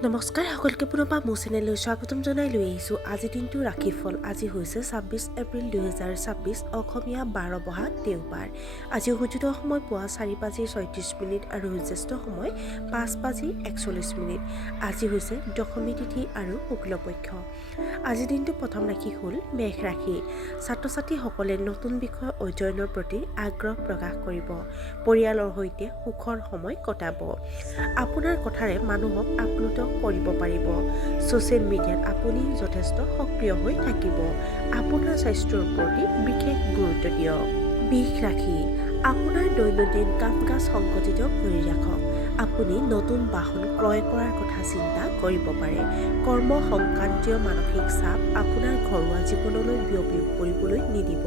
নমস্কাৰ সকলকে পুনৰবাৰ মোৰ চেনেললৈ স্বাগতম জনাই লৈ আহিছোঁ। আজি দিনটো ৰাশিফল আজি হৈছে ২৬ এপ্ৰিল ২০২৬ অসমীয়া ১২ বহাগ দেওবাৰ। আজি সূৰ্যোদয় সময় পুৱা ৪:৩৬ আৰু সূৰ্যাস্ত সময় ৫:৪১। আজি হৈছে দশমী তিথি আৰু শুক্লপক্ষ। আজিৰ দিনটো প্ৰথম ৰাশি হ'ল মেষ ৰাশি। ছাত্ৰ ছাত্ৰীসকলে নতুন বিষয় অধ্যয়নৰ প্ৰতি আগ্ৰহ প্ৰকাশ কৰিব। পৰিয়ালৰ সৈতে সুখৰ সময় কটাব। আপোনাৰ কথাৰে মানুহক আপ্লুত কৰিব পাৰিব। ছ'চিয়েল মিডিয়াত আপুনি যথেষ্ট সক্ৰিয় হৈ থাকিব। আপোনাৰ স্বাস্থ্যৰ প্ৰতি বিশেষ গুৰুত্ব দিয়ক। বৃষ ৰাশি আপোনাৰ দৈনন্দিন কাম কাজ সংগঠিত কৰি ৰাখক। আপুনি নতুন বাহন ক্ৰয় কৰাৰ কথা চিন্তা কৰিব পাৰে। কৰ্ম সংক্ৰান্তীয় মানসিক চাপ আপোনাৰ ঘৰুৱা জীৱনলৈ বিয়পি পৰিবলৈ নিদিব।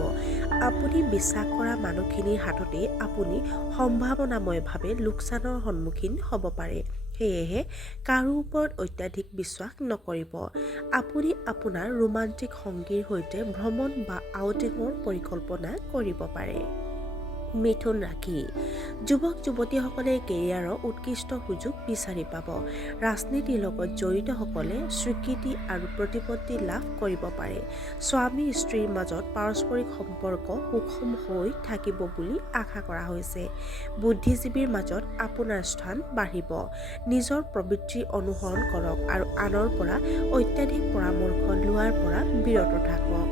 আপুনি বিশ্বাস কৰা মানুহখিনিৰ হাততে আপুনি সম্ভাৱনাময়ভাৱে লোকচানৰ সন্মুখীন হ'ব পাৰে। সেয়েহে কাৰো ওপৰত অত্যাধিক বিশ্বাস নকৰিব। আপুনি আপোনাৰ ৰোমান্টিক সংগীৰ সৈতে ভ্ৰমণ বা আউটিঙৰ পৰিকল্পনা কৰিব পাৰে। মিথুন ৰাশি যুৱক যুৱতীসকলে কেৰিয়াৰৰ উৎকৃষ্ট সুযোগ বিচাৰি পাব। ৰাজনীতিৰ লগত জড়িতসকলে স্বীকৃতি আৰু প্ৰতিপত্তি লাভ কৰিব পাৰে। স্বামী স্ত্ৰীৰ মাজত পাৰস্পৰিক সম্পৰ্ক সুষম হৈ থাকিব বুলি আশা কৰা হৈছে। বুদ্ধিজীৱীৰ মাজত আপোনাৰ স্থান বাঢ়িব। নিজৰ প্ৰবৃত্তি অনুসৰণ কৰক আৰু আনৰ পৰা অত্যাধিক পৰামৰ্শ লোৱাৰ পৰা বিৰত থাকক।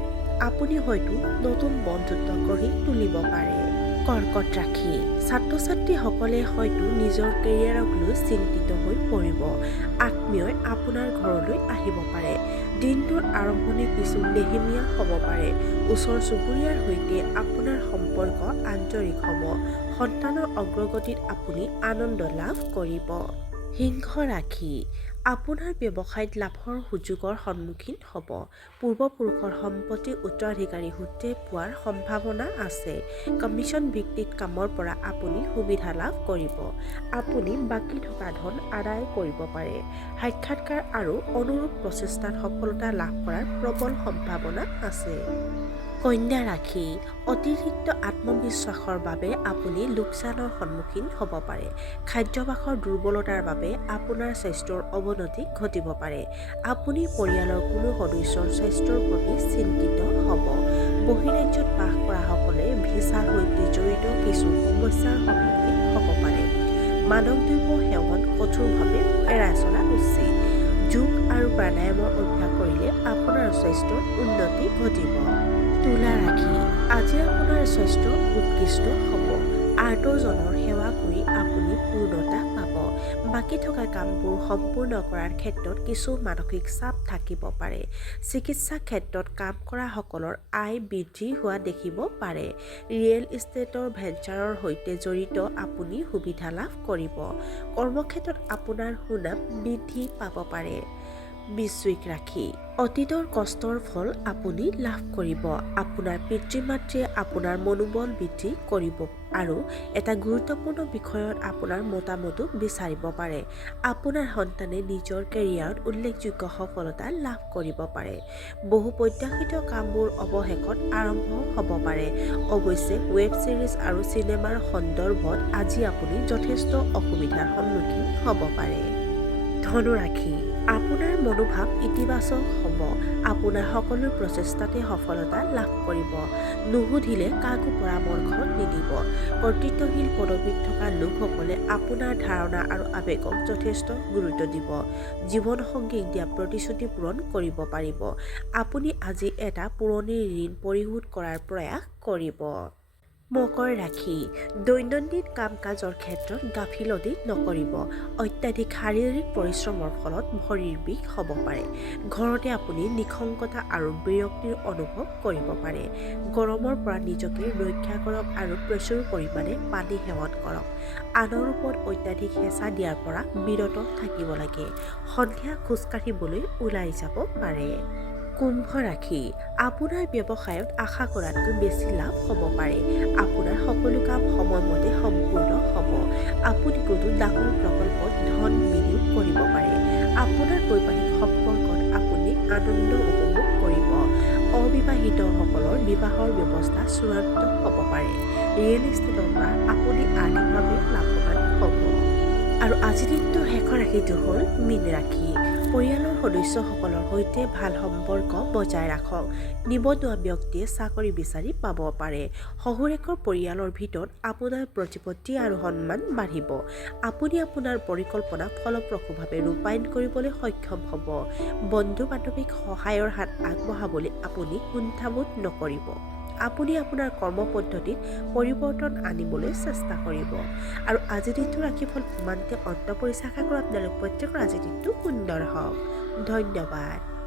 আপুনি হয়তো নতুন বন্ধুত্ব গঢ়ি তুলিব পাৰে। কৰ্কট ৰাশি ছাত্ৰ ছাত্ৰীসকলে হয়তো নিজৰ কেৰিয়াৰক লৈ চিন্তিত হৈ পৰিব। আত্মীয়ই আপোনাৰ ঘৰলৈ আহিব পাৰে। দিনটোৰ আৰম্ভণি কিছু লেহেমীয়া হ'ব পাৰে। ওচৰ চুবুৰীয়াৰ সৈতে আপোনাৰ সম্পৰ্ক আন্তৰিক হ'ব। সন্তানৰ অগ্ৰগতিত আপুনি আনন্দ লাভ কৰিব। সিংহ ৰাশি আপোনাৰ ব্যৱসায়ত লাভৰ সুযোগৰ সন্মুখীন হ'ব। পূৰ্বপুৰুষৰ সম্পত্তি উত্তৰাধিকাৰী সূত্ৰে পোৱাৰ সম্ভাৱনা আছে। কমিছন ভিত্তিক কামৰ পৰা আপুনি সুবিধা লাভ কৰিব। আপুনি বাকী থকা ধন আদায় কৰিব পাৰে। সাক্ষাৎকাৰ আৰু অনুৰূপ প্ৰচেষ্টাত সফলতা লাভ কৰাৰ প্ৰবল সম্ভাৱনা আছে। কন্যা ৰাশি অতিৰিক্ত আত্মবিশ্বাসৰ বাবে আপুনি লোকচানৰ সন্মুখীন হ'ব পাৰে। খাদ্যাভ্যাসৰ দুৰ্বলতাৰ বাবে আপোনাৰ স্বাস্থ্যৰ অৱনতি ঘটিব পাৰে। আপুনি পৰিয়ালৰ কোনো সদস্যৰ স্বাস্থ্যৰ প্ৰতি চিন্তিত হ'ব। বহিৰাজ্যত বাস কৰাসকলে ভিছাৰ সৈতে জড়িত কিছু সমস্যাৰ সন্মুখীন হ'ব পাৰে। মাদক দ্ৰব্য সেৱন কঠোৰভাৱে এৰাই চলা উচিত। যোগ আৰু প্ৰাণায়ামৰ অভ্যাস কৰিলে আপোনাৰ স্বাস্থ্যৰ উন্নতি ঘটিব। তুলা ৰাশি আজি আপোনাৰ স্বাস্থ্য উৎকৃষ্ট হ'ব। আৰ্তজনৰ সেৱা কৰি আপুনি পূৰ্ণতা পাব। বাকী থকা কামবোৰ সম্পূৰ্ণ কৰাৰ ক্ষেত্ৰত কিছু মানসিক চাপ থাকিব পাৰে। চিকিৎসা ক্ষেত্ৰত কাম কৰাসকলৰ আয় বৃদ্ধি হোৱা দেখিব পাৰে। ৰিয়েল ইষ্টেটৰ ভেঞ্চাৰৰ সৈতে জড়িত আপুনি সুবিধা লাভ কৰিব। কৰ্মক্ষেত্ৰত আপোনাৰ সুনাম বৃদ্ধি পাব পাৰে। বৃশ্চিক ৰাশি অতীতৰ কষ্টৰ ফল আপুনি লাভ কৰিব। আপোনাৰ পিতৃ মাতৃয়ে আপোনাৰ মনোবল বৃদ্ধি কৰিব আৰু এটা গুৰুত্বপূৰ্ণ বিষয়ত আপোনাৰ মতামতো বিচাৰিব পাৰে। আপোনাৰ সন্তানে নিজৰ কেৰিয়াৰত উল্লেখযোগ্য সফলতা লাভ কৰিব পাৰে। বহু প্ৰত্যাশিত কামবোৰ অৱশেষত আৰম্ভ হ'ব পাৰে। অৱশ্যে ৱেব ছিৰিজ আৰু চিনেমাৰ সন্দৰ্ভত আজি আপুনি যথেষ্ট অসুবিধাৰ সন্মুখীন হ'ব পাৰে। ধনু ৰাশি আপোনাৰ মনোভাৱ ইতিবাচক হ'ব। আপোনাৰ সকলো প্ৰচেষ্টাতে সফলতা লাভ কৰিব। নুসুধিলে কাকো পৰামৰ্শ নিদিব। কৰ্তৃত্বশীল পদবীত থকা লোকসকলে আপোনাৰ ধাৰণা আৰু আৱেগক যথেষ্ট গুৰুত্ব দিব। জীৱনসংগীক দিয়া প্ৰতিশ্ৰুতি পূৰণ কৰিব পাৰিব। আপুনি আজি এটা পুৰণি ঋণ পৰিশোধ কৰাৰ প্ৰয়াস কৰিব। মকৰ ৰাশি দৈনন্দিন কাম কাজৰ ক্ষেত্ৰত গাফিলতি নকৰিব। অত্যাধিক শাৰীৰিক পৰিশ্ৰমৰ ফলত ভৰিৰ বিষ হ'ব পাৰে। ঘৰতে আপুনি নিসংগতা আৰু বিৰক্তিৰ অনুভৱ কৰিব পাৰে। গৰমৰ পৰা নিজকে ৰক্ষা কৰক আৰু প্ৰচুৰ পৰিমাণে পানী সেৱন কৰক। আনৰ ওপৰত অত্যাধিক হেঁচা দিয়াৰ পৰা বিৰত থাকিব লাগে। সন্ধিয়া খোজ কাঢ়িবলৈ ওলাই যাব পাৰে। কুম্ভ ৰাশি আপোনাৰ ব্যৱসায়ত আশা কৰাতকৈ বেছি লাভ হ'ব পাৰে। আপোনাৰ সকলো কাম সময়মতে সম্পূৰ্ণ হ'ব। আপুনি কোনো ডাঙৰ প্ৰকল্পত ধন বিনিয়োগ কৰিব পাৰে। আপোনাৰ বৈবাহিক সম্পৰ্কত আপুনি আনন্দ উপভোগ কৰিব। অবিবাহিতসকলৰ বিবাহৰ ব্যৱস্থা চূড়ান্ত হ'ব পাৰে। ৰিয়েল ইষ্টেটৰ পৰা আপুনি আৰ্থিকভাৱে লাভৱান হ'ব। আৰু আজিৰ দিনটোৰ শেষৰ ৰাশিটো হ'ল মীন ৰাশি। পৰিয়ালৰ সদস্যসকলৰ সৈতে ভাল সম্পৰ্ক বজাই ৰাখক। নিবনুৱা ব্যক্তিয়ে চাকৰি বিচাৰি পাব পাৰে। শহুৰেকৰ পৰিয়ালৰ ভিতৰত আপোনাৰ প্ৰতিপত্তি আৰু সন্মান বাঢ়িব। আপুনি আপোনাৰ পৰিকল্পনা ফলপ্ৰসূভাৱে ৰূপায়ণ কৰিবলৈ সক্ষম হ'ব। বন্ধু-বান্ধৱীক সহায়ৰ হাত আগবঢ়াবলৈ আপুনি কুণ্ঠাবোধ নকৰিব। আপুনি আপোনাৰ কৰ্মপদ্ধতিত পৰিৱৰ্তন আনিবলৈ চেষ্টা কৰিব। আৰু আজিৰ দিনটো ৰাশিফল ইমানতে অন্ত পৰিছে। আশা কৰোঁ আপোনালোক প্ৰত্যেকৰ আজিৰ দিনটো সুন্দৰ হওক। ধন্যবাদ।